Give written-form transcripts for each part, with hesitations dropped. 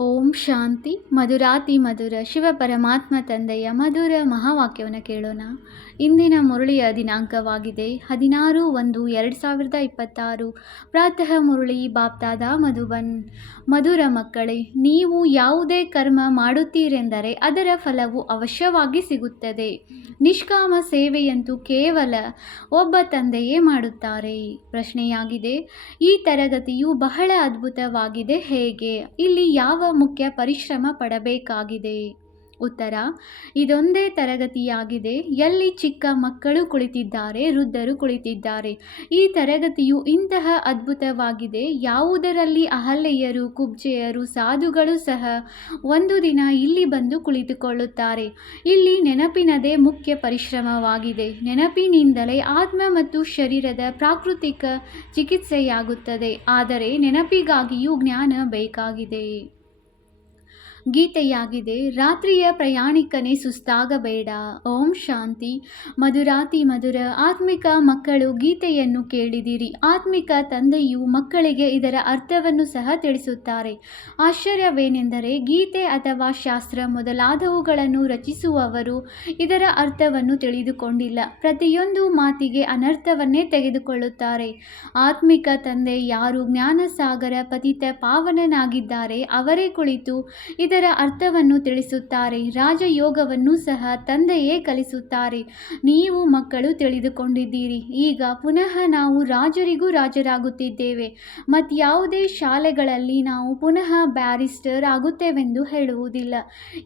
ಓಂ ಶಾಂತಿ. ಮಧುರಾತಿ ಮಧುರ ಶಿವ ಪರಮಾತ್ಮ ತಂದೆಯ ಮಧುರ ಮಹಾವಾಕ್ಯವನ್ನು ಕೇಳೋಣ. ಇಂದಿನ ಮುರಳಿಯ ದಿನಾಂಕವಾಗಿದೆ 16/1/2026. ಪ್ರಾತಃ ಮುರಳಿ ಬಾಪ್ತಾದ ಮಧುಬನ್. ಮಧುರ ಮಕ್ಕಳೇ, ನೀವು ಯಾವುದೇ ಕರ್ಮ ಮಾಡುತ್ತೀರೆಂದರೆ ಅದರ ಫಲವು ಅವಶ್ಯವಾಗಿ ಸಿಗುತ್ತದೆ. ನಿಷ್ಕಾಮ ಸೇವೆಯಂತೂ ಕೇವಲ ಒಬ್ಬ ತಂದೆಯೇ ಮಾಡುತ್ತಾರೆ. ಪ್ರಶ್ನೆಯಾಗಿದೆ, ಈ ತರಗತಿಯು ಬಹಳ ಅದ್ಭುತವಾಗಿದೆ, ಹೇಗೆ? ಇಲ್ಲಿ ಯಾವ ಮುಖ್ಯ ಪರಿಶ್ರಮ ಪಡಬೇಕಾಗಿದೆ? ಉತ್ತರ: ಇದೊಂದೇ ತರಗತಿಯಾಗಿದೆ ಎಲ್ಲಿ ಚಿಕ್ಕ ಮಕ್ಕಳು ಕುಳಿತಿದ್ದಾರೆ, ವೃದ್ಧರು ಕುಳಿತಿದ್ದಾರೆ. ಈ ತರಗತಿಯು ಇಂತಹ ಅದ್ಭುತವಾಗಿದೆ ಯಾವುದರಲ್ಲಿ ಅಹಲ್ಯೆಯರು, ಕುಬ್ಜೆಯರು, ಸಾಧುಗಳು ಸಹ ಒಂದು ದಿನ ಇಲ್ಲಿ ಬಂದು ಕುಳಿತುಕೊಳ್ಳುತ್ತಾರೆ. ಇಲ್ಲಿ ನೆನಪಿನದೇ ಮುಖ್ಯ ಪರಿಶ್ರಮವಾಗಿದೆ. ನೆನಪಿನಿಂದಲೇ ಆತ್ಮ ಮತ್ತು ಶರೀರದ ಪ್ರಾಕೃತಿಕ ಚಿಕಿತ್ಸೆಯಾಗುತ್ತದೆ. ಆದರೆ ನೆನಪಿಗಾಗಿಯೂ ಜ್ಞಾನ ಬೇಕಾಗಿದೆ. ಗೀತೆಯಾಗಿದೆ, ರಾತ್ರಿಯ ಪ್ರಯಾಣಿಕನೇ ಸುಸ್ತಾಗಬೇಡ. ಓಂ ಶಾಂತಿ. ಮಧುರಾತಿ ಮಧುರ ಆತ್ಮಿಕ ಮಕ್ಕಳು, ಗೀತೆಯನ್ನು ಕೇಳಿದಿರಿ. ಆತ್ಮಿಕ ತಂದೆಯು ಮಕ್ಕಳಿಗೆ ಇದರ ಅರ್ಥವನ್ನು ಸಹ ತಿಳಿಸುತ್ತಾರೆ. ಆಶ್ಚರ್ಯವೇನೆಂದರೆ, ಗೀತೆ ಅಥವಾ ಶಾಸ್ತ್ರ ಮೊದಲಾದವುಗಳನ್ನು ರಚಿಸುವವರು ಇದರ ಅರ್ಥವನ್ನು ತಿಳಿದುಕೊಂಡಿಲ್ಲ. ಪ್ರತಿಯೊಂದು ಮಾತಿಗೆ ಅನರ್ಥವನ್ನೇ ತೆಗೆದುಕೊಳ್ಳುತ್ತಾರೆ. ಆತ್ಮಿಕ ತಂದೆ ಯಾರು ಜ್ಞಾನಸಾಗರ ಪತಿತ ಪಾವನನಾಗಿದ್ದಾರೆ ಅವರೇ ಕುಳಿತು ಇದರ ಅರ್ಥವನ್ನು ತಿಳಿಸುತ್ತಾರೆ. ರಾಜಯೋಗವನ್ನು ಸಹ ತಂದೆಯೇ ಕಲಿಸುತ್ತಾರೆ. ನೀವು ಮಕ್ಕಳು ತಿಳಿದುಕೊಂಡಿದ್ದೀರಿ. ಈಗ ಪುನಃ ನಾವು ರಾಜರಿಗೂ ರಾಜರಾಗುತ್ತಿದ್ದೇವೆ. ಮತ್ಯಾವುದೇ ಶಾಲೆಗಳಲ್ಲಿ ನಾವು ಪುನಃ ಬ್ಯಾರಿಸ್ಟರ್ ಆಗುತ್ತೇವೆಂದು ಹೇಳುವುದಿಲ್ಲ.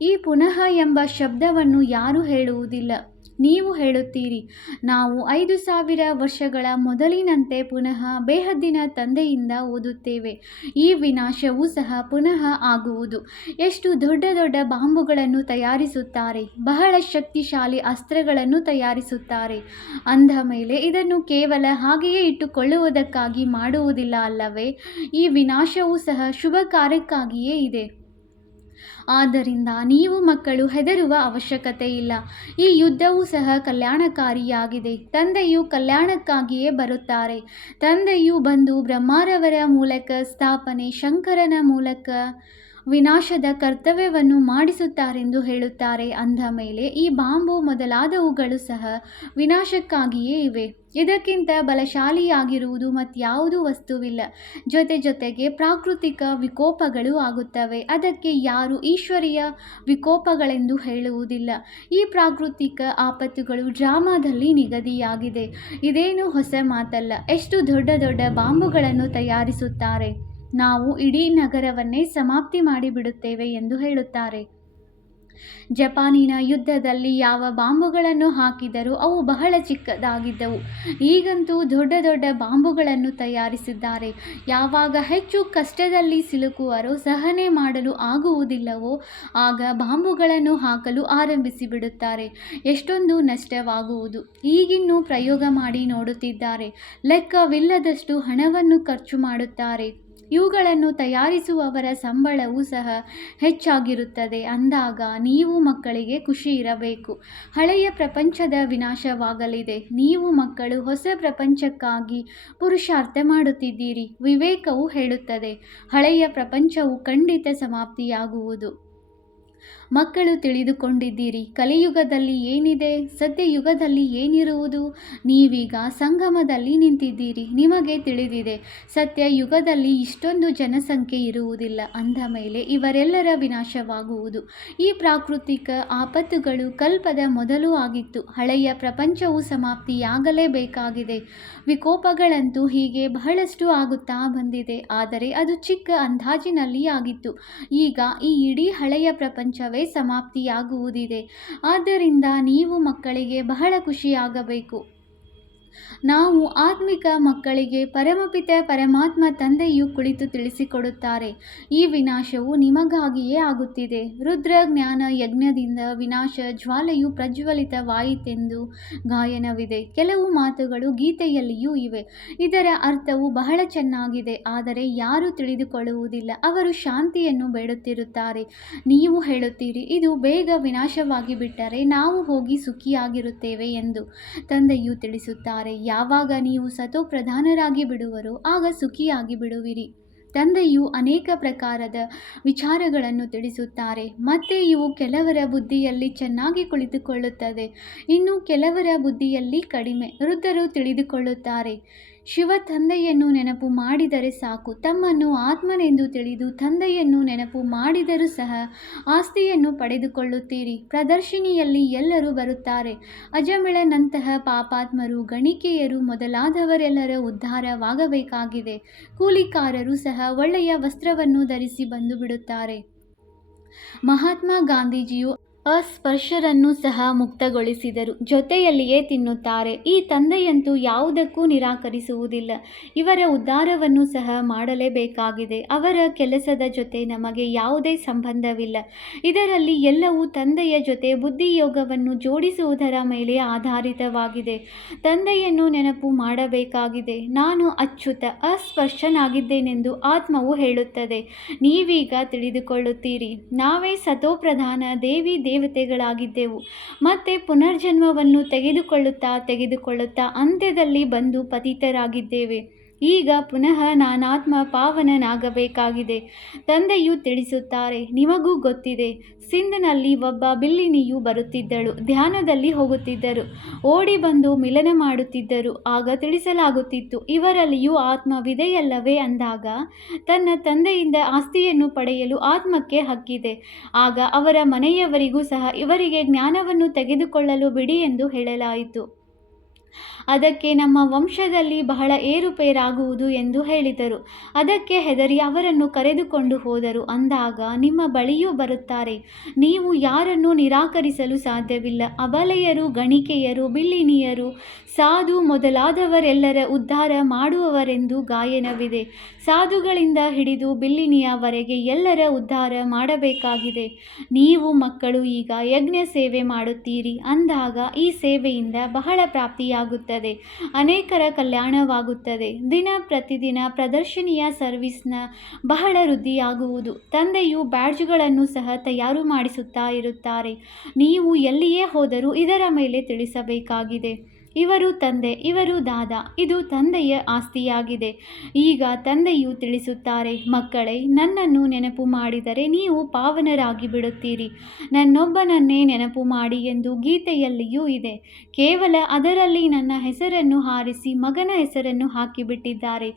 ಈ ಪುನಃ ಎಂಬ ಶಬ್ದವನ್ನು ಯಾರೂ ಹೇಳುವುದಿಲ್ಲ. ನೀವು ಹೇಳುತ್ತೀರಿ, ನಾವು 5000 ವರ್ಷಗಳ ಮೊದಲಿನಂತೆ ಪುನಃ ಬೇಹದ್ದಿನ ತಂದೆಯಿಂದ ಓದುತ್ತೇವೆ. ಈ ವಿನಾಶವೂ ಸಹ ಪುನಃ ಆಗುವುದು. ಎಷ್ಟು ದೊಡ್ಡ ದೊಡ್ಡ ಬಾಂಬುಗಳನ್ನು ತಯಾರಿಸುತ್ತಾರೆ, ಬಹಳ ಶಕ್ತಿಶಾಲಿ ಅಸ್ತ್ರಗಳನ್ನು ತಯಾರಿಸುತ್ತಾರೆ. ಅಂದ ಮೇಲೆ ಇದನ್ನು ಕೇವಲ ಹಾಗೆಯೇ ಇಟ್ಟುಕೊಳ್ಳುವುದಕ್ಕಾಗಿ ಮಾಡುವುದಿಲ್ಲ ಅಲ್ಲವೇ? ಈ ವಿನಾಶವೂ ಸಹ ಶುಭ ಕಾರ್ಯಕ್ಕಾಗಿಯೇ ಇದೆ. ಆದ್ದರಿಂದ ನೀವು ಮಕ್ಕಳು ಹೆದರುವ ಅವಶ್ಯಕತೆ ಇಲ್ಲ. ಈ ಯುದ್ಧವೂ ಸಹ ಕಲ್ಯಾಣಕಾರಿಯಾಗಿದೆ. ತಂದೆಯು ಕಲ್ಯಾಣಕ್ಕಾಗಿಯೇ ಬರುತ್ತಾರೆ. ತಂದೆಯು ಬಂದು ಬ್ರಹ್ಮರವರ ಮೂಲಕ ಸ್ಥಾಪನೆ, ಶಂಕರನ ಮೂಲಕ ವಿನಾಶದ ಕರ್ತವ್ಯವನ್ನು ಮಾಡಿಸುತ್ತಾರೆಂದು ಹೇಳುತ್ತಾರೆ. ಅಂದ ಮೇಲೆ ಈ ಬಾಂಬು ಮೊದಲಾದವುಗಳು ಸಹ ವಿನಾಶಕ್ಕಾಗಿಯೇ ಇವೆ. ಇದಕ್ಕಿಂತ ಬಲಶಾಲಿಯಾಗಿರುವುದು ಮತ್ಯಾವುದೂ ವಸ್ತುವಿಲ್ಲ. ಜೊತೆಗೆ ಪ್ರಾಕೃತಿಕ ವಿಕೋಪಗಳು ಆಗುತ್ತವೆ. ಅದಕ್ಕೆ ಯಾರೂ ಈಶ್ವರೀಯ ವಿಕೋಪಗಳೆಂದು ಹೇಳುವುದಿಲ್ಲ. ಈ ಪ್ರಾಕೃತಿಕ ಆಪತ್ತುಗಳು ಡ್ರಾಮಾದಲ್ಲಿ ನಿಗದಿಯಾಗಿದೆ. ಇದೇನು ಹೊಸ ಮಾತಲ್ಲ. ಎಷ್ಟು ದೊಡ್ಡ ದೊಡ್ಡ ಬಾಂಬುಗಳನ್ನು ತಯಾರಿಸುತ್ತಾರೆ. ನಾವು ಇಡೀ ನಗರವನ್ನೇ ಸಮಾಪ್ತಿ ಮಾಡಿಬಿಡುತ್ತೇವೆ ಎಂದು ಹೇಳುತ್ತಾರೆ. ಜಪಾನಿನ ಯುದ್ಧದಲ್ಲಿ ಯಾವ ಬಾಂಬುಗಳನ್ನು ಹಾಕಿದರೂ ಅವು ಬಹಳ ಚಿಕ್ಕದಾಗಿದ್ದವು. ಈಗಂತೂ ದೊಡ್ಡ ದೊಡ್ಡ ಬಾಂಬುಗಳನ್ನು ತಯಾರಿಸಿದ್ದಾರೆ. ಯಾವಾಗ ಹೆಚ್ಚು ಕಷ್ಟದಲ್ಲಿ ಸಿಲುಕುವರೋ, ಸಹನೆ ಮಾಡಲು ಆಗುವುದಿಲ್ಲವೋ ಆಗ ಬಾಂಬುಗಳನ್ನು ಹಾಕಲು ಆರಂಭಿಸಿಬಿಡುತ್ತಾರೆ. ಎಷ್ಟೊಂದು ನಷ್ಟವಾಗುವುದು. ಈಗಿನ್ನೂ ಪ್ರಯೋಗ ಮಾಡಿ ನೋಡುತ್ತಿದ್ದಾರೆ. ಲೆಕ್ಕವಿಲ್ಲದಷ್ಟು ಹಣವನ್ನು ಖರ್ಚು ಮಾಡುತ್ತಾರೆ. ಇವುಗಳನ್ನು ತಯಾರಿಸುವವರ ಸಂಬಳವೂ ಸಹ ಹೆಚ್ಚಾಗಿರುತ್ತದೆ. ಅಂದಾಗ ನೀವು ಮಕ್ಕಳಿಗೆ ಖುಷಿ ಇರಬೇಕು. ಹಳೆಯ ಪ್ರಪಂಚದ ವಿನಾಶವಾಗಲಿದೆ. ನೀವು ಮಕ್ಕಳು ಹೊಸ ಪ್ರಪಂಚಕ್ಕಾಗಿ ಪುರುಷಾರ್ಥ ಮಾಡುತ್ತಿದ್ದೀರಿ. ವಿವೇಕವು ಹೇಳುತ್ತದೆ, ಹಳೆಯ ಪ್ರಪಂಚವು ಖಂಡಿತ ಸಮಾಪ್ತಿಯಾಗುವುದು. ಮಕ್ಕಳು ತಿಳಿದುಕೊಂಡಿದ್ದೀರಿ. ಕಲಿಯುಗದಲ್ಲಿ ಏನಿದೆ, ಸತ್ಯಯುಗದಲ್ಲಿ ಏನಿರುವುದು. ನೀವೀಗ ಸಂಗಮದಲ್ಲಿ ನಿಂತಿದ್ದೀರಿ. ನಿಮಗೆ ತಿಳಿದಿದೆ, ಸತ್ಯಯುಗದಲ್ಲಿ ಇಷ್ಟೊಂದು ಜನಸಂಖ್ಯೆ ಇರುವುದಿಲ್ಲ. ಅಂದ ಮೇಲೆ ಇವರೆಲ್ಲರ ವಿನಾಶವಾಗುವುದು. ಈ ಪ್ರಾಕೃತಿಕ ಆಪತ್ತುಗಳು ಕಲ್ಪದ ಮೊದಲು ಆಗಿತ್ತು. ಹಳೆಯ ಪ್ರಪಂಚವು ಸಮಾಪ್ತಿಯಾಗಲೇಬೇಕಾಗಿದೆ. ವಿಕೋಪಗಳಂತೂ ಹೀಗೆ ಬಹಳಷ್ಟು ಆಗುತ್ತಾ ಬಂದಿದೆ. ಆದರೆ ಅದು ಚಿಕ್ಕ ಅಂದಾಜಿನಲ್ಲಿ ಆಗಿತ್ತು. ಈಗ ಈ ಇಡೀ ಹಳೆಯ ಪ್ರಪಂಚವೇ ಸಮಾಪ್ತಿಯಾಗುವುದಿದೆ. ಆದ್ದರಿಂದ ನೀವು ಮಕ್ಕಳಿಗೆ ಬಹಳ ಖುಷಿಯಾಗಬೇಕು. ನಾವು ಆತ್ಮಿಕ ಮಕ್ಕಳಿಗೆ ಪರಮಪಿತ ಪರಮಾತ್ಮ ತಂದೆಯು ಕುಳಿತು ತಿಳಿಸಿಕೊಡುತ್ತಾರೆ. ಈ ವಿನಾಶವು ನಿಮಗಾಗಿಯೇ ಆಗುತ್ತಿದೆ. ರುದ್ರ ಜ್ಞಾನ ಯಜ್ಞದಿಂದ ವಿನಾಶ ಜ್ವಾಲೆಯು ಪ್ರಜ್ವಲಿತವಾಯಿತೆಂದು ಗಾಯನವಿದೆ. ಕೆಲವು ಮಾತುಗಳು ಗೀತೆಯಲ್ಲಿಯೂ ಇವೆ. ಇದರ ಅರ್ಥವು ಬಹಳ ಚೆನ್ನಾಗಿದೆ. ಆದರೆ ಯಾರೂ ತಿಳಿದುಕೊಳ್ಳುವುದಿಲ್ಲ. ಅವರು ಶಾಂತಿಯನ್ನು ಬೇಡುತ್ತಿರುತ್ತಾರೆ. ನೀವು ಹೇಳುತ್ತೀರಿ, ಇದು ಬೇಗ ವಿನಾಶವಾಗಿ ಬಿಟ್ಟರೆ ನಾವು ಹೋಗಿ ಸುಖಿಯಾಗಿರುತ್ತೇವೆ ಎಂದು. ತಂದೆಯು ತಿಳಿಸುತ್ತಾರೆ, ಯಾವಾಗ ನೀವು ಸತೋಪ್ರಧಾನರಾಗಿ ಬಿಡುವರೋ ಆಗ ಸುಖಿಯಾಗಿ ಬಿಡುವಿರಿ. ತಂದೆಯು ಅನೇಕ ಪ್ರಕಾರದ ವಿಚಾರಗಳನ್ನು ತಿಳಿಸುತ್ತಾರೆ, ಮತ್ತೆ ಇವು ಕೆಲವರ ಬುದ್ಧಿಯಲ್ಲಿ ಚೆನ್ನಾಗಿ ಕುಳಿತುಕೊಳ್ಳುತ್ತದೆ, ಇನ್ನು ಕೆಲವರ ಬುದ್ಧಿಯಲ್ಲಿ ಕಡಿಮೆ. ವೃದ್ಧರು ತಿಳಿದುಕೊಳ್ಳುತ್ತಾರೆ, ಶಿವ ತಂದೆಯನ್ನು ನೆನಪು ಮಾಡಿದರೆ ಸಾಕು, ತಮ್ಮನ್ನು ಆತ್ಮನೆಂದು ತಿಳಿದು ತಂದೆಯನ್ನು ನೆನಪು ಮಾಡಿದರೂ ಸಹ ಆಸ್ತಿಯನ್ನು ಪಡೆದುಕೊಳ್ಳುತ್ತೀರಿ. ಪ್ರದರ್ಶಿನಿಯಲ್ಲಿ ಎಲ್ಲರೂ ಬರುತ್ತಾರೆ. ಅಜಮಿಳನಂತಹ ಪಾಪಾತ್ಮರು, ಗಣಿಕೆಯರು ಮೊದಲಾದವರೆಲ್ಲರ ಉದ್ಧಾರವಾಗಬೇಕಾಗಿದೆ. ಕೂಲಿಕಾರರು ಸಹ ಒಳ್ಳೆಯ ವಸ್ತ್ರವನ್ನು ಧರಿಸಿ ಬಂದು ಬಿಡುತ್ತಾರೆ. ಮಹಾತ್ಮ ಗಾಂಧೀಜಿಯು ಅಸ್ಪೃಶ್ಯರನ್ನು ಸಹ ಮುಕ್ತಗೊಳಿಸಿದರು, ಜೊತೆಯಲ್ಲಿಯೇ ತಿನ್ನುತ್ತಾರೆ. ಈ ತಂದೆಯಂತೂ ಯಾವುದಕ್ಕೂ ನಿರಾಕರಿಸುವುದಿಲ್ಲ. ಇವರ ಉದ್ಧಾರವನ್ನು ಸಹ ಮಾಡಲೇಬೇಕಾಗಿದೆ. ಅವರ ಕೆಲಸದ ಜೊತೆ ನಮಗೆ ಯಾವುದೇ ಸಂಬಂಧವಿಲ್ಲ. ಇದರಲ್ಲಿ ಎಲ್ಲವೂ ತಂದೆಯ ಜೊತೆ ಬುದ್ಧಿಯೋಗವನ್ನು ಜೋಡಿಸುವುದರ ಮೇಲೆ ಆಧಾರಿತವಾಗಿದೆ. ತಂದೆಯನ್ನು ನೆನಪು ಮಾಡಬೇಕಾಗಿದೆ. ನಾನು ಅಚ್ಯುತ ಅಸ್ಪೃಶ್ಯನಾಗಿದ್ದೇನೆಂದು ಆತ್ಮವು ಹೇಳುತ್ತದೆ. ನೀವೀಗ ತಿಳಿದುಕೊಳ್ಳುತ್ತೀರಿ, ನಾವೇ ಸತೋಪ್ರಧಾನ ದೇವಿ ದೇವತೆಗಳಾಗಿದ್ದೆವು. ಮತ್ತೆ ಪುನರ್ಜನ್ಮವನ್ನು ತೆಗೆದುಕೊಳ್ಳುತ್ತಾ ಅಂತ್ಯದಲ್ಲಿ ಬಂದು ಪತಿತರಾಗಿದ್ದೇವೆ. ಈಗ ಪುನಃ ನಾನಾತ್ಮ ಪಾವನನಾಗಬೇಕಾಗಿದೆ. ತಂದೆಯು ತಿಳಿಸುತ್ತಾರೆ, ನಿಮಗೂ ಗೊತ್ತಿದೆ, ಸಿಂಧ್ನಲ್ಲಿ ಒಬ್ಬ ಬಿಲ್ಲಿನಿಯು ಬರುತ್ತಿದ್ದಳು, ಧ್ಯಾನದಲ್ಲಿ ಹೋಗುತ್ತಿದ್ದರು, ಓಡಿ ಬಂದು ಮಿಲನ ಮಾಡುತ್ತಿದ್ದರು. ಆಗ ತಿಳಿಸಲಾಗುತ್ತಿತ್ತು, ಇವರಲ್ಲಿಯೂ ಆತ್ಮವಿದೆಯಲ್ಲವೇ ಅಂದಾಗ ತನ್ನ ತಂದೆಯಿಂದ ಆಸ್ತಿಯನ್ನು ಪಡೆಯಲು ಆತ್ಮಕ್ಕೆ ಹಕ್ಕಿದೆ. ಆಗ ಅವರ ಮನೆಯವರಿಗೂ ಸಹ ಇವರಿಗೆ ಜ್ಞಾನವನ್ನು ತೆಗೆದುಕೊಳ್ಳಲು ಬಿಡಿ ಎಂದು ಹೇಳಲಾಯಿತು. ಅದಕ್ಕೆ ನಮ್ಮ ವಂಶದಲ್ಲಿ ಬಹಳ ಏರುಪೇರಾಗುವುದು ಎಂದು ಹೇಳಿದರು. ಅದಕ್ಕೆ ಹೆದರಿ ಅವರನ್ನು ಕರೆದುಕೊಂಡು ಹೋದರು. ಅಂದಾಗ ನಿಮ್ಮ ಬಳಿಯೂ ಬರುತ್ತಾರೆ, ನೀವು ಯಾರನ್ನೂ ನಿರಾಕರಿಸಲು ಸಾಧ್ಯವಿಲ್ಲ. ಅಬಲೆಯರು, ಗಣಿಕೆಯರು, ಬಿಲ್ಲಿನಿಯರು, ಸಾಧು ಮೊದಲಾದವರೆಲ್ಲರ ಉದ್ಧಾರ ಮಾಡುವವರೆಂದು ಗಾಯನವಿದೆ. ಸಾಧುಗಳಿಂದ ಹಿಡಿದು ಬಿಲ್ಲಿನಿಯವರೆಗೆ ಎಲ್ಲರ ಉದ್ಧಾರ ಮಾಡಬೇಕಾಗಿದೆ. ನೀವು ಮಕ್ಕಳು ಈಗ ಯಜ್ಞ ಸೇವೆ ಮಾಡುತ್ತೀರಿ ಅಂದಾಗ ಈ ಸೇವೆಯಿಂದ ಬಹಳ ಪ್ರಾಪ್ತಿಯಾಗುತ್ತದೆ, ಅನೇಕರ ಕಲ್ಯಾಣವಾಗುತ್ತದೆ. ದಿನ ಪ್ರತಿದಿನ ಪ್ರದರ್ಶನಿಯ ಸರ್ವಿಸ್ನ ಬಹಳ ವೃದ್ಧಿಯಾಗುವುದು. ತಂದೆಯು ಬ್ಯಾಡ್ಜ್ಗಳನ್ನು ಸಹ ತಯಾರು ಮಾಡಿಸುತ್ತಾ ಇರುತ್ತಾರೆ. ನೀವು ಎಲ್ಲಿಯೇ ಹೋದರೂ ಇದರ ಮೇಲೆ ತಿಳಿಸಬೇಕಾಗಿದೆ, ಇವರು ತಂದೆ, ಇವರು ದಾದಾ, ಇದು ತಂದೆಯ ಆಸ್ತಿಯಾಗಿದೆ. ಈಗ ತಂದೆಯು ತಿಳಿಸುತ್ತಾರೆ, ಮಕ್ಕಳೇ, ನನ್ನನ್ನು ನೆನಪು ಮಾಡಿದರೆ ನೀವು ಪಾವನರಾಗಿ ಬಿಡುತ್ತೀರಿ. ನನ್ನೊಬ್ಬನನ್ನೇ ನೆನಪು ಮಾಡಿ ಎಂದು ಗೀತೆಯಲ್ಲಿಯೂ ಇದೆ. ಕೇವಲ ಅದರಲ್ಲಿ ನನ್ನ ಹೆಸರನ್ನು ಹಾರಿಸಿ ಮಗನ ಹೆಸರನ್ನು ಹಾಕಿಬಿಟ್ಟಿದ್ದಾರೆ.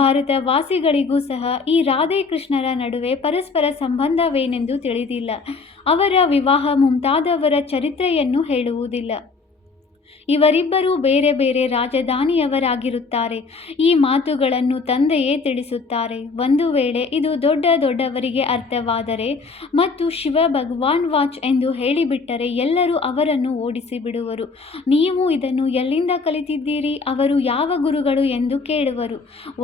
ಭಾರತವಾಸಿಗಳಿಗೂ ಸಹ ಈ ರಾಧೆ ಕೃಷ್ಣರ ನಡುವೆ ಪರಸ್ಪರ ಸಂಬಂಧವೇನೆಂದು ತಿಳಿದಿಲ್ಲ. ಅವರ ವಿವಾಹ ಮುಂತಾದವರ ಚರಿತ್ರೆಯನ್ನು ಹೇಳುವುದಿಲ್ಲ. ಇವರಿಬ್ಬರೂ ಬೇರೆ ಬೇರೆ ರಾಜಧಾನಿಯವರಾಗಿರುತ್ತಾರೆ. ಈ ಮಾತುಗಳನ್ನು ತಂದೆಯೇ ತಿಳಿಸುತ್ತಾರೆ. ಒಂದು ವೇಳೆ ಇದು ದೊಡ್ಡವರಿಗೆ ಅರ್ಥವಾದರೆ ಮತ್ತು ಶಿವ ಭಗವಾನ್ ವಾಚ್ ಎಂದು ಹೇಳಿಬಿಟ್ಟರೆ ಎಲ್ಲರೂ ಅವರನ್ನು ಓಡಿಸಿ ಬಿಡುವರು. ನೀವು ಇದನ್ನು ಎಲ್ಲಿಂದ ಕಲಿತಿದ್ದೀರಿ, ಅವರು ಯಾವ ಗುರುಗಳು ಎಂದು ಕೇಳುವರು.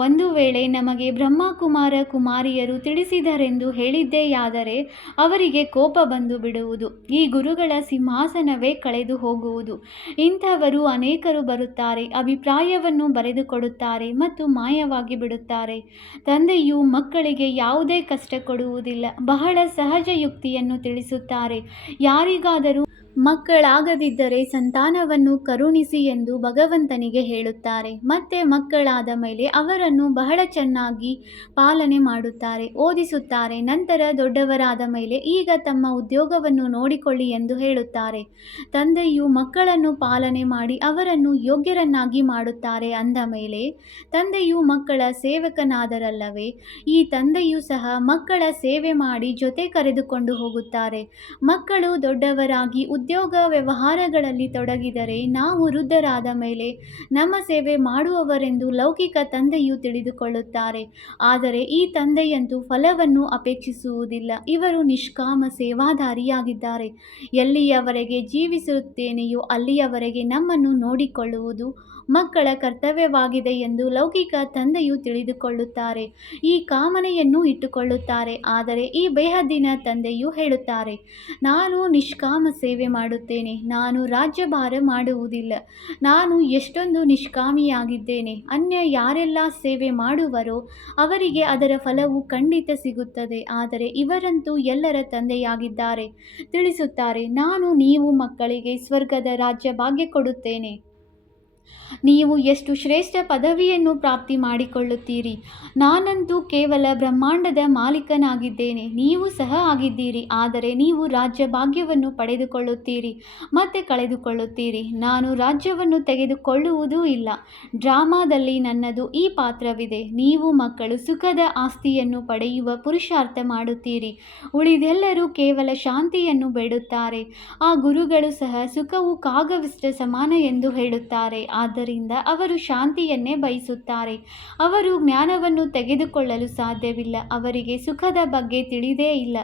ಒಂದು ವೇಳೆ ನಮಗೆ ಬ್ರಹ್ಮಕುಮಾರ ಕುಮಾರಿಯರು ತಿಳಿಸಿದರೆಂದು ಹೇಳಿದ್ದೆಯಾದರೆ ಅವರಿಗೆ ಕೋಪ ಬಂದು ಬಿಡುವುದು. ಈ ಗುರುಗಳ ಸಿಂಹಾಸನವೇ ಕಳೆದು ಹೋಗುವುದು. ಇಂಥವರು ಅನೇಕರು ಬರುತ್ತಾರೆ, ಅಭಿಪ್ರಾಯವನ್ನು ಬರೆದುಕೊಡುತ್ತಾರೆ ಮತ್ತು ಮಾಯವಾಗಿ ಬಿಡುತ್ತಾರೆ. ತಂದೆಯು ಮಕ್ಕಳಿಗೆ ಯಾವುದೇ ಕಷ್ಟ ಕೊಡುವುದಿಲ್ಲ, ಬಹಳ ಸಹಜ ಯುಕ್ತಿಯನ್ನು ತಿಳಿಸುತ್ತಾರೆ. ಯಾರಿಗಾದರೂ ಮಕ್ಕಳಾಗದಿದ್ದರೆ ಸಂತಾನವನ್ನು ಕರುಣಿಸಿ ಎಂದು ಭಗವಂತನಿಗೆ ಹೇಳುತ್ತಾರೆ. ಮತ್ತೆ ಮಕ್ಕಳಾದ ಮೇಲೆ ಅವರನ್ನು ಬಹಳ ಚೆನ್ನಾಗಿ ಪಾಲನೆ ಮಾಡುತ್ತಾರೆ, ಓದಿಸುತ್ತಾರೆ. ನಂತರ ದೊಡ್ಡವರಾದ ಮೇಲೆ ಈಗ ತಮ್ಮ ಉದ್ಯೋಗವನ್ನು ನೋಡಿಕೊಳ್ಳಿ ಎಂದು ಹೇಳುತ್ತಾರೆ. ತಂದೆಯು ಮಕ್ಕಳನ್ನು ಪಾಲನೆ ಮಾಡಿ ಅವರನ್ನು ಯೋಗ್ಯರನ್ನಾಗಿ ಮಾಡುತ್ತಾರೆ ಅಂದ ಮೇಲೆ ತಂದೆಯು ಮಕ್ಕಳ ಸೇವಕನಾದರಲ್ಲವೇ? ಈ ತಂದೆಯು ಸಹ ಮಕ್ಕಳ ಸೇವೆ ಮಾಡಿ ಜೊತೆ ಕರೆದುಕೊಂಡು ಹೋಗುತ್ತಾರೆ. ಮಕ್ಕಳು ದೊಡ್ಡವರಾಗಿ ಉದ್ಯೋಗ ವ್ಯವಹಾರಗಳಲ್ಲಿ ತೊಡಗಿದರೆ ನಾವು ವೃದ್ಧರಾದ ಮೇಲೆ ನಮ್ಮ ಸೇವೆ ಮಾಡುವವರೆಂದು ಲೌಕಿಕ ತಂದೆಯು ತಿಳಿದುಕೊಳ್ಳುತ್ತಾರೆ. ಆದರೆ ಈ ತಂದೆಯಂತೂ ಫಲವನ್ನು ಅಪೇಕ್ಷಿಸುವುದಿಲ್ಲ. ಇವರು ನಿಷ್ಕಾಮ ಸೇವಾದಾರಿಯಾಗಿದ್ದಾರೆ. ಎಲ್ಲಿಯವರೆಗೆ ಜೀವಿಸುತ್ತೇನೆಯೋ ಅಲ್ಲಿಯವರೆಗೆ ನಮ್ಮನ್ನು ನೋಡಿಕೊಳ್ಳುವುದು ಮಕ್ಕಳ ಕರ್ತವ್ಯವಾಗಿದೆ ಎಂದು ಲೌಕಿಕ ತಂದೆಯು ತಿಳಿದುಕೊಳ್ಳುತ್ತಾರೆ. ಈ ಕಾಮನೆಯನ್ನು ಇಟ್ಟುಕೊಳ್ಳುತ್ತಾರೆ. ಆದರೆ ಈ ಬೇಹದ್ದಿನ ತಂದೆಯು ಹೇಳುತ್ತಾರೆ, ನಾನು ನಿಷ್ಕಾಮ ಸೇವೆ ಮಾಡುತ್ತೇನೆ, ನಾನು ರಾಜ್ಯಭಾರ ಮಾಡುವುದಿಲ್ಲ. ನಾನು ಎಷ್ಟೊಂದು ನಿಷ್ಕಾಮಿಯಾಗಿದ್ದೇನೆ. ಅನ್ಯ ಯಾರೆಲ್ಲ ಸೇವೆ ಮಾಡುವರೋ ಅವರಿಗೆ ಅದರ ಫಲವು ಖಂಡಿತ ಸಿಗುತ್ತದೆ. ಆದರೆ ಇವರಂತೂ ಎಲ್ಲರ ತಂದೆಯಾಗಿದ್ದಾರೆ. ತಿಳಿಸುತ್ತಾರೆ, ನಾನು ನೀವು ಮಕ್ಕಳಿಗೆ ಸ್ವರ್ಗದ ರಾಜ್ಯ ಭಾಗ್ಯ ಕೊಡುತ್ತೇನೆ. ನೀವು ಎಷ್ಟು ಶ್ರೇಷ್ಠ ಪದವಿಯನ್ನು ಪ್ರಾಪ್ತಿ ಮಾಡಿಕೊಳ್ಳುತ್ತೀರಿ. ನಾನಂತೂ ಕೇವಲ ಬ್ರಹ್ಮಾಂಡದ ಮಾಲೀಕನಾಗಿದ್ದೇನೆ, ನೀವು ಸಹ ಆಗಿದ್ದೀರಿ. ಆದರೆ ನೀವು ರಾಜ್ಯ ಭಾಗ್ಯವನ್ನು ಪಡೆದುಕೊಳ್ಳುತ್ತೀರಿ ಮತ್ತೆ ಕಳೆದುಕೊಳ್ಳುತ್ತೀರಿ. ನಾನು ರಾಜ್ಯವನ್ನು ತೆಗೆದುಕೊಳ್ಳುವುದೂ ಇಲ್ಲ. ಡ್ರಾಮಾದಲ್ಲಿ ನನ್ನದು ಈ ಪಾತ್ರವಿದೆ. ನೀವು ಮಕ್ಕಳು ಸುಖದ ಆಸ್ತಿಯನ್ನು ಪಡೆಯುವ ಪುರುಷಾರ್ಥ ಮಾಡುತ್ತೀರಿ. ಉಳಿದೆಲ್ಲರೂ ಕೇವಲ ಶಾಂತಿಯನ್ನು ಬೇಡುತ್ತಾರೆ. ಆ ಗುರುಗಳು ಸಹ ಸುಖವು ಕಾಗವಿಷ್ಟ ಸಮಾನ ಎಂದು ಹೇಳುತ್ತಾರೆ. ಆದ್ದರಿಂದ ಅವರು ಶಾಂತಿಯನ್ನೇ ಬಯಸುತ್ತಾರೆ. ಅವರು ಜ್ಞಾನವನ್ನು ತೆಗೆದುಕೊಳ್ಳಲು ಸಾಧ್ಯವಿಲ್ಲ. ಅವರಿಗೆ ಸುಖದ ಬಗ್ಗೆ ತಿಳಿದೇ ಇಲ್ಲ.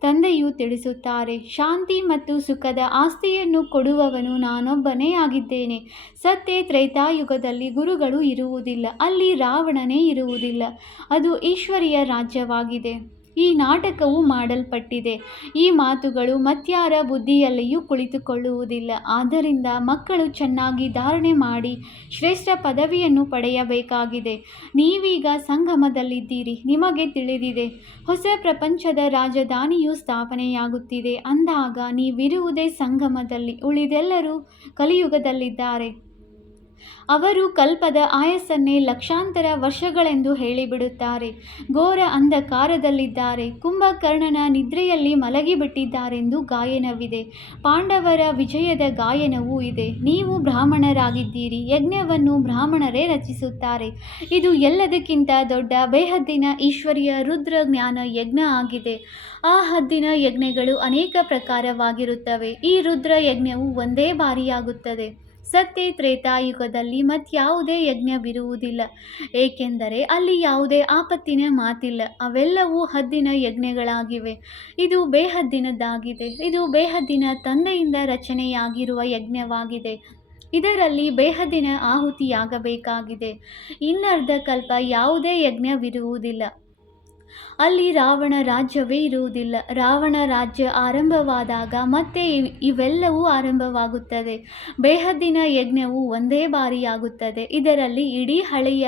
ತಂದೆಯು ತಿಳಿಸುತ್ತಾರೆ, ಶಾಂತಿ ಮತ್ತು ಸುಖದ ಆಸ್ತಿಯನ್ನು ಕೊಡುವವನು ನಾನೊಬ್ಬನೇ ಆಗಿದ್ದೇನೆ. ಸತ್ಯ ತ್ರೇತಾಯುಗದಲ್ಲಿ ಗುರುಗಳು ಇರುವುದಿಲ್ಲ. ಅಲ್ಲಿ ರಾವಣನೇ ಇರುವುದಿಲ್ಲ. ಅದು ಈಶ್ವರಿಯ ರಾಜ್ಯವಾಗಿದೆ. ಈ ನಾಟಕವು ಮಾಡಲ್ಪಟ್ಟಿದೆ. ಈ ಮಾತುಗಳು ಮತ್ಯಾರ ಬುದ್ಧಿಯಲ್ಲಿಯೂ ಕುಳಿತುಕೊಳ್ಳುವುದಿಲ್ಲ. ಆದ್ದರಿಂದ ಮಕ್ಕಳು ಚೆನ್ನಾಗಿ ಧಾರಣೆ ಮಾಡಿ ಶ್ರೇಷ್ಠ ಪದವಿಯನ್ನು ಪಡೆಯಬೇಕಾಗಿದೆ. ನೀವೀಗ ಸಂಗಮದಲ್ಲಿದ್ದೀರಿ. ನಿಮಗೆ ತಿಳಿದಿದೆ, ಹೊಸ ಪ್ರಪಂಚದ ರಾಜಧಾನಿಯು ಸ್ಥಾಪನೆಯಾಗುತ್ತಿದೆ. ಅಂದಾಗ ನೀವಿರುವುದೇ ಸಂಗಮದಲ್ಲಿ. ಉಳಿದೆಲ್ಲರೂ ಕಲಿಯುಗದಲ್ಲಿದ್ದಾರೆ. ಅವರು ಕಲ್ಪದ ಆಯಸ್ಸನ್ನೇ ಲಕ್ಷಾಂತರ ವರ್ಷಗಳೆಂದು ಹೇಳಿಬಿಡುತ್ತಾರೆ. ಘೋರ ಅಂಧಕಾರದಲ್ಲಿದ್ದಾರೆ. ಕುಂಭಕರ್ಣನ ನಿದ್ರೆಯಲ್ಲಿ ಮಲಗಿಬಿಟ್ಟಿದ್ದಾರೆಂದು ಗಾಯನವಿದೆ. ಪಾಂಡವರ ವಿಜಯದ ಗಾಯನವೂ ಇದೆ. ನೀವು ಬ್ರಾಹ್ಮಣರಾಗಿದ್ದೀರಿ. ಯಜ್ಞವನ್ನು ಬ್ರಾಹ್ಮಣರೇ ರಚಿಸುತ್ತಾರೆ. ಇದು ಎಲ್ಲದಕ್ಕಿಂತ ದೊಡ್ಡ ಬೇಹದ್ದಿನ ಈಶ್ವರೀಯ ರುದ್ರ ಜ್ಞಾನ ಯಜ್ಞ ಆಗಿದೆ. ಆ ಹದ್ದಿನ ಯಜ್ಞಗಳು ಅನೇಕ ಪ್ರಕಾರವಾಗಿರುತ್ತವೆ. ಈ ರುದ್ರ ಯಜ್ಞವು ಒಂದೇ ಬಾರಿಯಾಗುತ್ತದೆ. ಸತ್ಯ ತ್ರೇತಾಯುಗದಲ್ಲಿ ಮತ್ಯಾವುದೇ ಯಜ್ಞವಿರುವುದಿಲ್ಲ, ಏಕೆಂದರೆ ಅಲ್ಲಿ ಯಾವುದೇ ಆಪತ್ತಿನ ಮಾತಿಲ್ಲ. ಅವೆಲ್ಲವೂ ಹದ್ದಿನ ಯಜ್ಞಗಳಾಗಿವೆ. ಇದು ಬೇಹದ್ದಿನದ್ದಾಗಿದೆ. ಇದು ಬೇಹದ್ದಿನ ತಂದೆಯಿಂದ ರಚನೆಯಾಗಿರುವ ಯಜ್ಞವಾಗಿದೆ. ಇದರಲ್ಲಿ ಬೇಹದ್ದಿನ ಆಹುತಿಯಾಗಬೇಕಾಗಿದೆ. ಇನ್ನರ್ಧ ಕಲ್ಪ ಯಾವುದೇ ಯಜ್ಞವಿರುವುದಿಲ್ಲ. ಅಲ್ಲಿ ರಾವಣ ರಾಜ್ಯವೇ ಇರುವುದಿಲ್ಲ. ರಾವಣ ರಾಜ್ಯ ಆರಂಭವಾದಾಗ ಮತ್ತೆ ಇವೆಲ್ಲವೂ ಆರಂಭವಾಗುತ್ತದೆ. ಬೇಹದ್ದಿನ ಯಜ್ಞವು ಒಂದೇ ಬಾರಿಯಾಗುತ್ತದೆ. ಇದರಲ್ಲಿ ಇಡೀ ಹಳೆಯ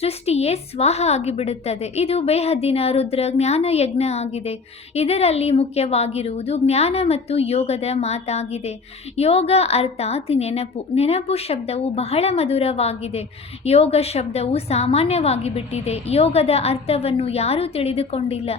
ಸೃಷ್ಟಿಯೇ ಸ್ವಾಹ ಆಗಿಬಿಡುತ್ತದೆ. ಇದು ಬೇಹದ್ದಿನ ರುದ್ರ ಜ್ಞಾನ ಯಜ್ಞ ಆಗಿದೆ. ಇದರಲ್ಲಿ ಮುಖ್ಯವಾಗಿರುವುದು ಜ್ಞಾನ ಮತ್ತು ಯೋಗದ ಮಾತಾಗಿದೆ. ಯೋಗ ಅರ್ಥಾತ್ ನೆನಪು. ನೆನಪು ಶಬ್ದವು ಬಹಳ ಮಧುರವಾಗಿದೆ. ಯೋಗ ಶಬ್ದವು ಸಾಮಾನ್ಯವಾಗಿ ಬಿಟ್ಟಿದೆ. ಯೋಗದ ಅರ್ಥವನ್ನು ಯಾರೂ ತಿಳಿದುಕೊಂಡಿಲ್ಲ.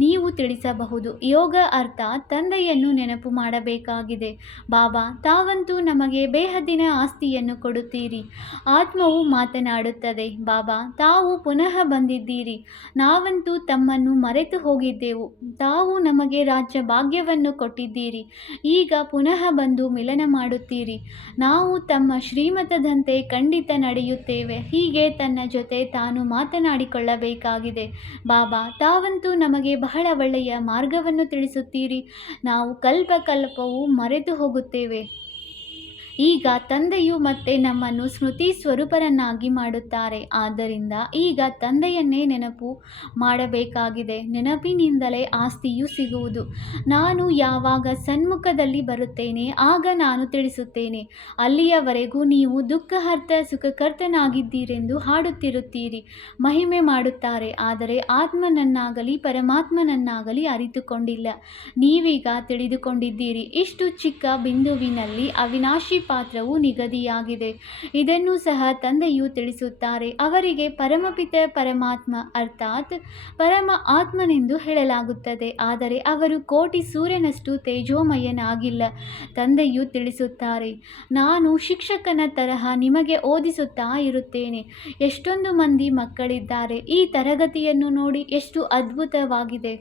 ನೀವು ತಿಳಿಸಬಹುದು. ಯೋಗ ಅರ್ಥಾತ್ ತಂದೆಯನ್ನು ನೆನಪು ಮಾಡಬೇಕಾಗಿದೆ. ಬಾಬಾ, ತಾವಂತೂ ನಮಗೆ ಬೇಹದ್ದಿನ ಆಸ್ತಿಯನ್ನು ಕೊಡುತ್ತೀರಿ. ಆತ್ಮವು ಮಾತನಾಡುತ್ತದೆ, ಬಾಬಾ, ತಾವು ಪುನಃ ಬಂದಿದ್ದೀರಿ. ನಾವಂತೂ ತಮ್ಮನ್ನು ಮರೆತು ಹೋಗಿದ್ದೆವು. ತಾವು ನಮಗೆ ರಾಜ್ಯ ಭಾಗ್ಯವನ್ನು ಕೊಟ್ಟಿದ್ದೀರಿ. ಈಗ ಪುನಃ ಬಂದು ಮಿಲನ ಮಾಡುತ್ತೀರಿ. ನಾವು ತಮ್ಮ ಶ್ರೀಮತದಂತೆ ಖಂಡಿತ ನಡೆಯುತ್ತೇವೆ. ಹೀಗೆ ತನ್ನ ಜೊತೆ ತಾನು ಮಾತನಾಡಿಕೊಳ್ಳಬೇಕಾಗಿದೆ. ಬಾಬಾ, ತಾವಂತೂ ನಮಗೆ ಬಹಳ ಒಳ್ಳೆಯ ಮಾರ್ಗವನ್ನು ತಿಳಿಸುತ್ತೀರಿ. ನಾವು ಕಲ್ಪವೂ ಮರೆತು ಹೋಗುತ್ತೇವೆ. ಈಗ ತಂದೆಯು ಮತ್ತೆ ನಮ್ಮನ್ನು ಸ್ಮೃತಿ ಸ್ವರೂಪರನ್ನಾಗಿ ಮಾಡುತ್ತಾರೆ. ಆದ್ದರಿಂದ ಈಗ ತಂದೆಯನ್ನೇ ನೆನಪು ಮಾಡಬೇಕಾಗಿದೆ. ನೆನಪಿನಿಂದಲೇ ಆಸ್ತಿಯು ಸಿಗುವುದು. ನಾನು ಯಾವಾಗ ಸನ್ಮುಖದಲ್ಲಿ ಬರುತ್ತೇನೆ ಆಗ ನಾನು ತಿಳಿಸುತ್ತೇನೆ. ಅಲ್ಲಿಯವರೆಗೂ ನೀವು ದುಃಖಹರ್ತ ಸುಖಕರ್ತನಾಗಿದ್ದೀರೆಂದು ಹಾಡುತ್ತಿರುತ್ತೀರಿ. ಮಹಿಮೆ ಮಾಡುತ್ತಾರೆ. ಆದರೆ ಆತ್ಮನನ್ನಾಗಲಿ ಪರಮಾತ್ಮನನ್ನಾಗಲಿ ಅರಿತುಕೊಂಡಿಲ್ಲ. ನೀವೀಗ ತಿಳಿದುಕೊಂಡಿದ್ದೀರಿ. ಇಷ್ಟು ಚಿಕ್ಕ ಬಿಂದುವಿನಲ್ಲಿ ಅವಿನಾಶಿ ಪಾತ್ರವು ನಿಗದಿಯಾಗಿದೆ. ಇದನ್ನು ಸಹ ತಂದೆಯು ತಿಳಿಸುತ್ತಾರೆ. ಅವರಿಗೆ ಪರಮಪಿತ ಪರಮಾತ್ಮ ಅರ್ಥಾತ್ ಪರಮ ಆತ್ಮನೆಂದು ಹೇಳಲಾಗುತ್ತದೆ. ಆದರೆ ಅವರು ಕೋಟಿ ಸೂರ್ಯನಷ್ಟು ತೇಜೋಮಯನಾಗಿಲ್ಲ. ತಂದೆಯು ತಿಳಿಸುತ್ತಾರೆ, ನಾನು ಶಿಕ್ಷಕನ ತರಹ ನಿಮಗೆ ಓದಿಸುತ್ತಾ ಇರುತ್ತೇನೆ. ಎಷ್ಟೊಂದು ಮಂದಿ ಮಕ್ಕಳಿದ್ದಾರೆ. ಈ ತರಗತಿಯನ್ನು ನೋಡಿ, ಎಷ್ಟು ಅದ್ಭುತವಾಗಿದೆ.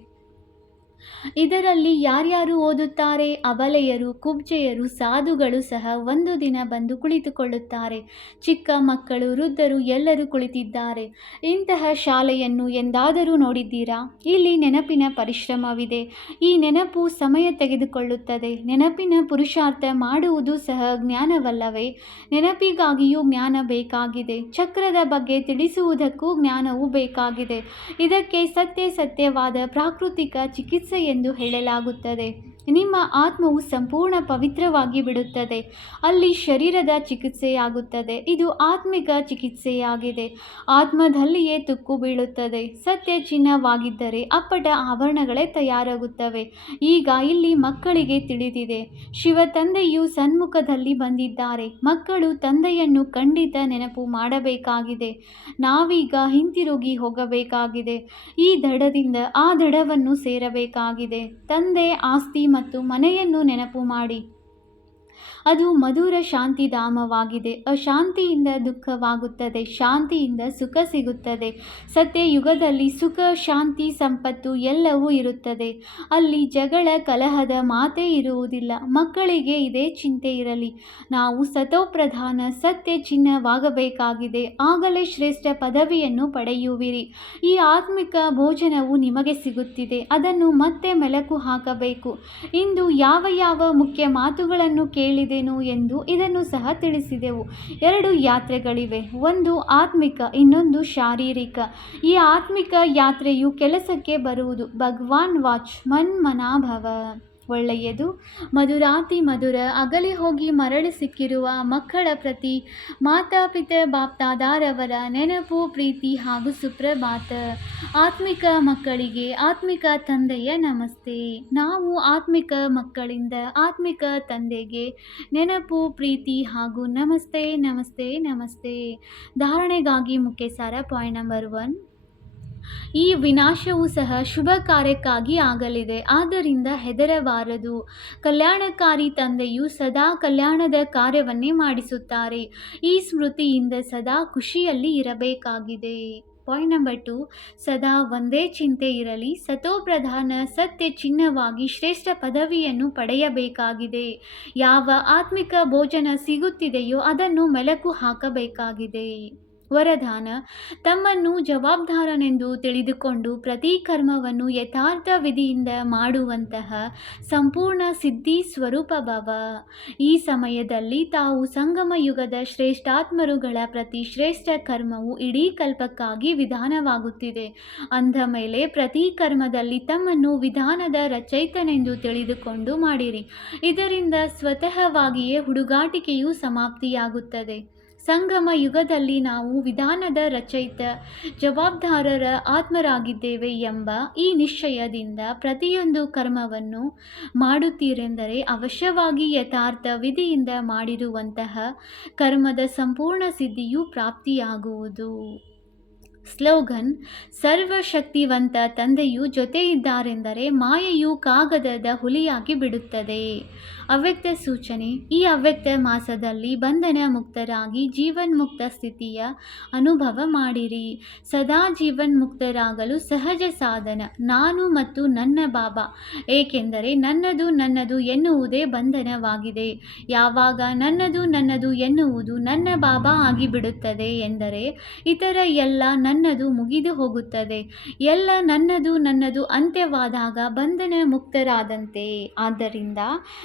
ಇದರಲ್ಲಿ ಯಾರ್ಯಾರು ಓದುತ್ತಾರೆ? ಅಬಲೆಯರು, ಕುಬ್ಜೆಯರು, ಸಾಧುಗಳು ಸಹ ಒಂದು ದಿನ ಬಂದು ಕುಳಿತುಕೊಳ್ಳುತ್ತಾರೆ. ಚಿಕ್ಕ ಮಕ್ಕಳು, ವೃದ್ಧರು ಎಲ್ಲರೂ ಕುಳಿತಿದ್ದಾರೆ. ಇಂತಹ ಶಾಲೆಯನ್ನು ಎಂದಾದರೂ ನೋಡಿದ್ದೀರಾ? ಇಲ್ಲಿ ನೆನಪಿನ ಪರಿಶ್ರಮವಿದೆ. ಈ ನೆನಪು ಸಮಯ ತೆಗೆದುಕೊಳ್ಳುತ್ತದೆ. ನೆನಪಿನ ಪುರುಷಾರ್ಥ ಮಾಡುವುದು ಸಹ ಜ್ಞಾನವಲ್ಲವೇ? ನೆನಪಿಗಾಗಿಯೂ ಜ್ಞಾನ ಬೇಕಾಗಿದೆ. ಚಕ್ರದ ಬಗ್ಗೆ ತಿಳಿಸುವುದಕ್ಕೂ ಜ್ಞಾನವೂ ಬೇಕಾಗಿದೆ. ಇದಕ್ಕೆ ಸತ್ಯವಾದ ಪ್ರಾಕೃತಿಕ ಚಿಕಿತ್ಸೆ ಎಂದು ಹೇಳಲಾಗುತ್ತದೆ. ನಿಮ್ಮ ಆತ್ಮವು ಸಂಪೂರ್ಣ ಪವಿತ್ರವಾಗಿ ಬಿಡುತ್ತದೆ. ಅಲ್ಲಿ ಶರೀರದ ಚಿಕಿತ್ಸೆಯಾಗುತ್ತದೆ. ಇದು ಆತ್ಮಿಕ ಚಿಕಿತ್ಸೆಯಾಗಿದೆ. ಆತ್ಮದಲ್ಲಿಯೇ ತುಕ್ಕು ಬೀಳುತ್ತದೆ. ಸತ್ಯ ಚಿನ್ನವಾಗಿದ್ದರೆ ಅಪ್ಪಟ ಆಭರಣಗಳೇ ತಯಾರಾಗುತ್ತವೆ. ಈಗ ಇಲ್ಲಿ ಮಕ್ಕಳಿಗೆ ತಿಳಿದಿದೆ. ಶಿವ ತಂದೆಯು ಸನ್ಮುಖದಲ್ಲಿ ಬಂದಿದ್ದಾರೆ. ಮಕ್ಕಳು ತಂದೆಯನ್ನು ಖಂಡಿತ ನೆನಪು ಮಾಡಬೇಕಾಗಿದೆ. ನಾವೀಗ ಹಿಂತಿರುಗಿ ಹೋಗಬೇಕಾಗಿದೆ. ಈ ದಡದಿಂದ ಆ ದಡವನ್ನು ಸೇರಬೇಕಾಗಿದೆ. ತಂದೆ, ಆಸ್ತಿ ಮತ್ತು ಮನೆಯನ್ನು ನೆನಪು ಮಾಡಿ. ಅದು ಮಧುರ ಶಾಂತಿಧಾಮವಾಗಿದೆ. ಅಶಾಂತಿಯಿಂದ ದುಃಖವಾಗುತ್ತದೆ, ಶಾಂತಿಯಿಂದ ಸುಖ ಸಿಗುತ್ತದೆ. ಸತ್ಯಯುಗದಲ್ಲಿ ಸುಖ, ಶಾಂತಿ, ಸಂಪತ್ತು ಎಲ್ಲವೂ ಇರುತ್ತದೆ. ಅಲ್ಲಿ ಜಗಳ, ಕಲಹದ ಮಾತೇ ಇರುವುದಿಲ್ಲ. ಮಕ್ಕಳಿಗೆ ಇದೇ ಚಿಂತೆ ಇರಲಿ. ನಾವು ಸತೋಪ್ರಧಾನ ಸತ್ಯ ಚಿನ್ನವಾಗಬೇಕಾಗಿದೆ. ಆಗಲೇ ಶ್ರೇಷ್ಠ ಪದವಿಯನ್ನು ಪಡೆಯುವಿರಿ. ಈ ಆತ್ಮಿಕ ಭೋಜನವು ನಿಮಗೆ ಸಿಗುತ್ತಿದೆ. ಅದನ್ನು ಮತ್ತೆ ಮೆಲುಕು ಹಾಕಬೇಕು. ಇಂದು ಯಾವ ಮುಖ್ಯ ಮಾತುಗಳನ್ನು ಕೇಳಿದೆನು ಎಂದು ಇದನ್ನು ಸಹ ತಿಳಿಸಿದೆವು. 2 ಯಾತ್ರೆಗಳಿವೆ, ಒಂದು ಆತ್ಮಿಕ, ಇನ್ನೊಂದು ಶಾರೀರಿಕ. ಈ ಆತ್ಮಿಕ ಯಾತ್ರೆಯು ಕೆಲಸಕ್ಕೆ ಬರುವುದು. ಭಗವಾನ್ ವಾಚ್ ಮನ್ಮನಾಭವ. ಒಳ್ಳೆಯದು. ಮಧುರಾತಿ ಮಧುರ ಅಗಲಿ ಹೋಗಿ ಮರಳಿ ಸಿಕ್ಕಿರುವ ಮಕ್ಕಳ ಪ್ರತಿ ಮಾತಾಪಿತ ಬಾಪ್ದಾದಾರವರ ನೆನಪು, ಪ್ರೀತಿ ಹಾಗೂ ಸುಪ್ರಭಾತ. ಆತ್ಮಿಕ ಮಕ್ಕಳಿಗೆ ಆತ್ಮಿಕ ತಂದೆಯ ನಮಸ್ತೆ. ನಾವು ಆತ್ಮಿಕ ಮಕ್ಕಳಿಂದ ಆತ್ಮಿಕ ತಂದೆಗೆ ನೆನಪು, ಪ್ರೀತಿ ಹಾಗೂ ನಮಸ್ತೆ ನಮಸ್ತೆ ನಮಸ್ತೆ. ಧಾರಣೆಗಾಗಿ ಮುಖ್ಯ ಸಾರ. Point number 1. ಈ ವಿನಾಶವೂ ಸಹ ಶುಭ ಕಾರ್ಯಕ್ಕಾಗಿ ಆಗಲಿದೆ. ಆದ್ದರಿಂದ ಹೆದರಬಾರದು. ಕಲ್ಯಾಣಕಾರಿ ತಂದೆಯು ಸದಾ ಕಲ್ಯಾಣದ ಕಾರ್ಯವನ್ನೇ ಮಾಡಿಸುತ್ತಾರೆ. ಈ ಸ್ಮೃತಿಯಿಂದ ಸದಾ ಖುಷಿಯಲ್ಲಿ ಇರಬೇಕಾಗಿದೆ. Point number 2. ಸದಾ ಒಂದೇ ಚಿಂತೆ ಇರಲಿ. ಸತೋಪ್ರಧಾನ ಸತ್ಯ ಚಿನ್ನವಾಗಿ ಶ್ರೇಷ್ಠ ಪದವಿಯನ್ನು ಪಡೆಯಬೇಕಾಗಿದೆ. ಯಾವ ಆತ್ಮಿಕ ಭೋಜನ ಸಿಗುತ್ತಿದೆಯೋ ಅದನ್ನು ಮೆಲುಕು ಹಾಕಬೇಕಾಗಿದೆ. ವರದಾನ: ತಮ್ಮನ್ನು ಜವಾಬ್ದಾರನೆಂದು ತಿಳಿದುಕೊಂಡು ಪ್ರತಿ ಕರ್ಮವನ್ನು ಯಥಾರ್ಥ ವಿಧಿಯಿಂದ ಮಾಡುವಂತಹ ಸಂಪೂರ್ಣ ಸಿದ್ಧಿ ಸ್ವರೂಪ ಭವ. ಈ ಸಮಯದಲ್ಲಿ ತಾವು ಸಂಗಮ ಯುಗದ ಶ್ರೇಷ್ಠಾತ್ಮರುಗಳ ಪ್ರತಿ ಶ್ರೇಷ್ಠ ಕರ್ಮವು ಇಡೀ ಕಲ್ಪಕ್ಕಾಗಿ ವಿಧಾನವಾಗುತ್ತಿದೆ. ಅಂದ ಮೇಲೆ ಪ್ರತಿ ಕರ್ಮದಲ್ಲಿ ತಮ್ಮನ್ನು ವಿಧಾನದ ರಚಯಿತನೆಂದು ತಿಳಿದುಕೊಂಡು ಮಾಡಿರಿ. ಇದರಿಂದ ಸ್ವತಃವಾಗಿಯೇ ಹುಡುಗಾಟಿಕೆಯು ಸಮಾಪ್ತಿಯಾಗುತ್ತದೆ. ಸಂಗಮ ಯುಗದಲ್ಲಿ ನಾವು ವಿಧಾನದ ರಚಯಿತ, ಜವಾಬ್ದಾರರ ಆತ್ಮರಾಗಿದ್ದೇವೆ ಎಂಬ ಈ ನಿಶ್ಚಯದಿಂದ ಪ್ರತಿಯೊಂದು ಕರ್ಮವನ್ನು ಮಾಡುತ್ತೀರೆಂದರೆ ಅವಶ್ಯವಾಗಿ ಯಥಾರ್ಥ ವಿಧಿಯಿಂದ ಮಾಡಿರುವಂತಹ ಕರ್ಮದ ಸಂಪೂರ್ಣ ಸಿದ್ಧಿಯು ಪ್ರಾಪ್ತಿಯಾಗುವುದು. ಸ್ಲೋಗನ್: ಸರ್ವಶಕ್ತಿವಂತ ತಂದೆಯು ಜೊತೆ ಇದ್ದಾರೆಂದರೆ ಮಾಯೆಯು ಕಾಗದದ ಹುಲಿಯಾಗಿ ಬಿಡುತ್ತದೆ. ಅವ್ಯಕ್ತ ಸೂಚನೆ: ಈ ಅವ್ಯಕ್ತ ಮಾಸದಲ್ಲಿ ಬಂಧನ ಮುಕ್ತರಾಗಿ ಜೀವನ್ಮುಕ್ತ ಸ್ಥಿತಿಯ ಅನುಭವ ಮಾಡಿರಿ. ಸದಾ ಜೀವನ್ಮುಕ್ತರಾಗಲು ಸಹಜ ಸಾಧನ ನಾನು ಮತ್ತು ನನ್ನ ಬಾಬಾ. ಏಕೆಂದರೆ ನನ್ನದು ಎನ್ನುವುದೇ ಬಂಧನವಾಗಿದೆ. ಯಾವಾಗ ನನ್ನದು ಎನ್ನುವುದು ನನ್ನ ಬಾಬಾ ಆಗಿಬಿಡುತ್ತದೆ ಎಂದರೆ ಇತರ ಎಲ್ಲ ನನ್ನದು ಮುಗಿದು ಹೋಗುತ್ತದೆ. ಎಲ್ಲ ನನ್ನದು ಅಂತ್ಯವಾದಾಗ ಬಂಧನ ಮುಕ್ತರಾದಂತೆ. ಆದ್ದರಿಂದ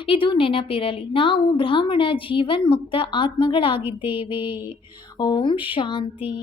ಇದು ನೆನಪಿರಲಿ, ನಾವು ಬ್ರಾಹ್ಮಣ ಜೀವನ್ಮುಕ್ತ ಆತ್ಮಗಳಾಗಿದ್ದೇವೆ. ಓಂ ಶಾಂತಿ.